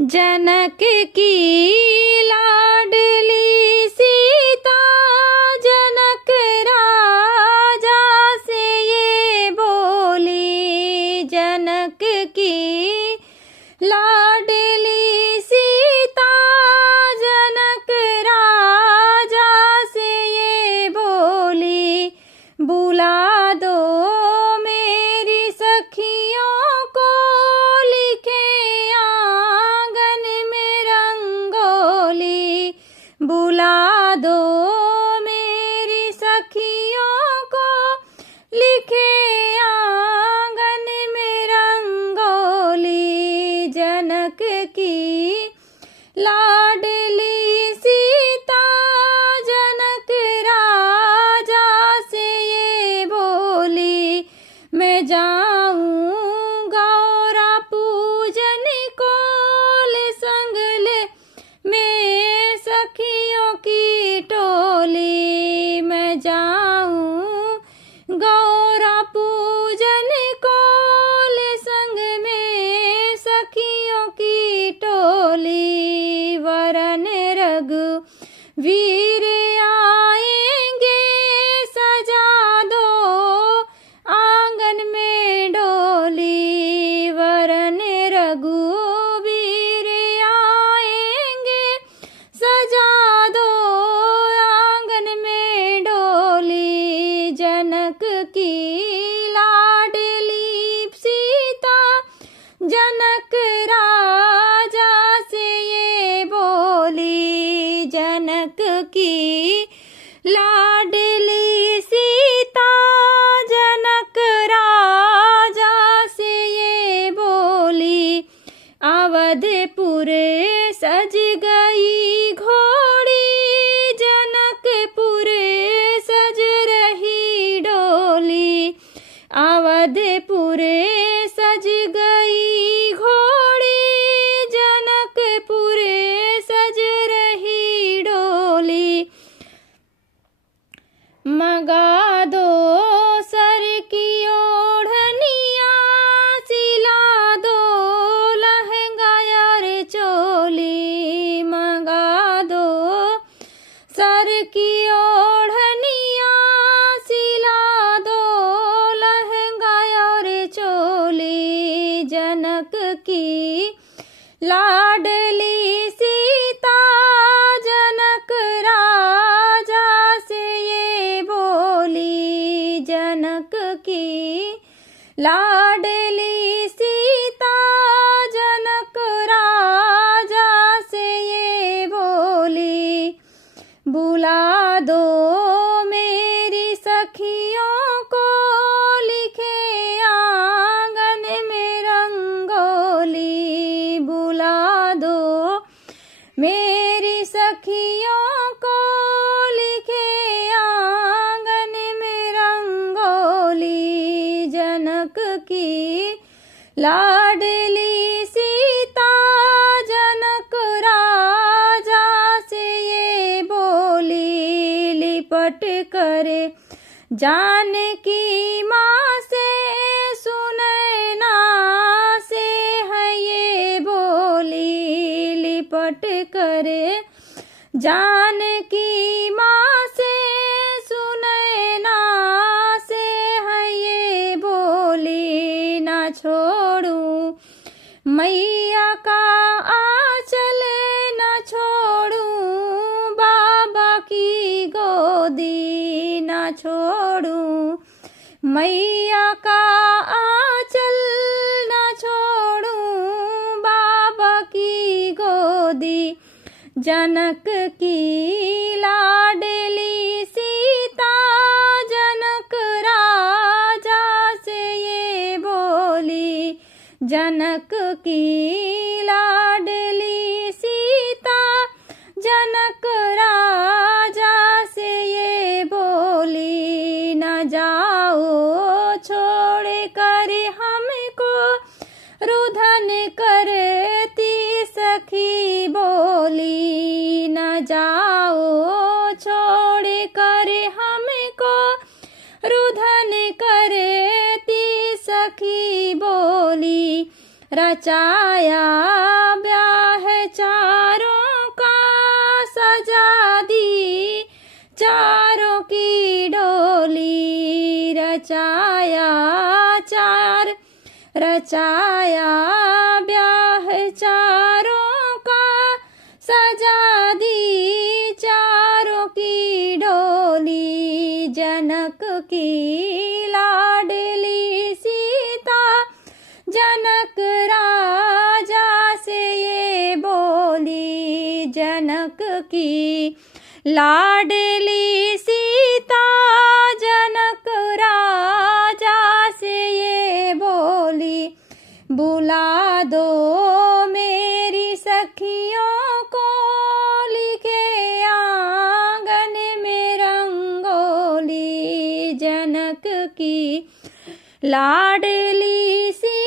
जनक की लाडली सीता जनक राजा से ये बोली। जनक की लाडली सीता जनक राजा से ये बोली। बुला दो मेरी सखियों को लिखे आंगन में रंगोली। बुला दो मेरी सखियों को लिखे आंगन में रंगोली। जनक की लाडली सीता जनक राजा से ये बोली। मैं जाऊं गौरा पूजन को ले संग ले मैं सखियों की टोली। मैं जाऊं गौरा पूजन को ले संग में सखियों की टोली। वरन रघुवीर आएंगे सजा दो आंगन में डोली। वरन रघुवीर आएंगे सजा दो आंगन में डोली। जनक की लाडली सीता जनक राजा से ये बोली। जनक की लाडली सीता जनक राजा से ये बोली। अवधपुर सज गई घोड़ी जनकपुर सज रही डोली। अवधपुर सज गई घोड़ी जनकपुर सज रही डोली। मगा दो सर की ओढ़निया सिला दो लहंगा यार चोली। मगा दो सर की ओढ़निया सिला दो लहंगा और चोली। जनक की लाडली सीता जनक राजा से ये बोली। जनक की लाडली सीता जनक राजा से ये बोली। बुला दो मेरी सखियों को लिखे आंगन में रंगोली। बुला दो मेरी सखियों को लिखे आंगन में रंगोली। जनक की लाडली सीता जनक राजा से ये बोली। लिपट करे जानकी माँ से सुनैना से है ये बोली। लिपट करे जानकी माँ से सुनैना से है ये बोली। ना छोड़ूं मैया का आंचल न छोड़ूं बाबा की गोदी। न छोड़ूं मैया का आंचल न छोड़ूं बाबा की गोदी। जनक की लाडली सीता जनक राजा से ये बोली। जनक की लाडली सीता जनक राजा से ये बोली। न जाओ छोड़ कर हमको रुधन करती सखी बोली। न जाओ छोड़ कर हमको रुधन करती सखी बोली। रचाया ब्याह रचाया ब्याह चारों का, सजा दी चारों की डोली। जनक की लाडली सीता जनक राजा से ये बोली। जनक की लाडली सीता जनक राजा से ये बोली। बुला दो मेरी सखियों को, लिखे आंगन में रंगोली। जनक की लाडली सी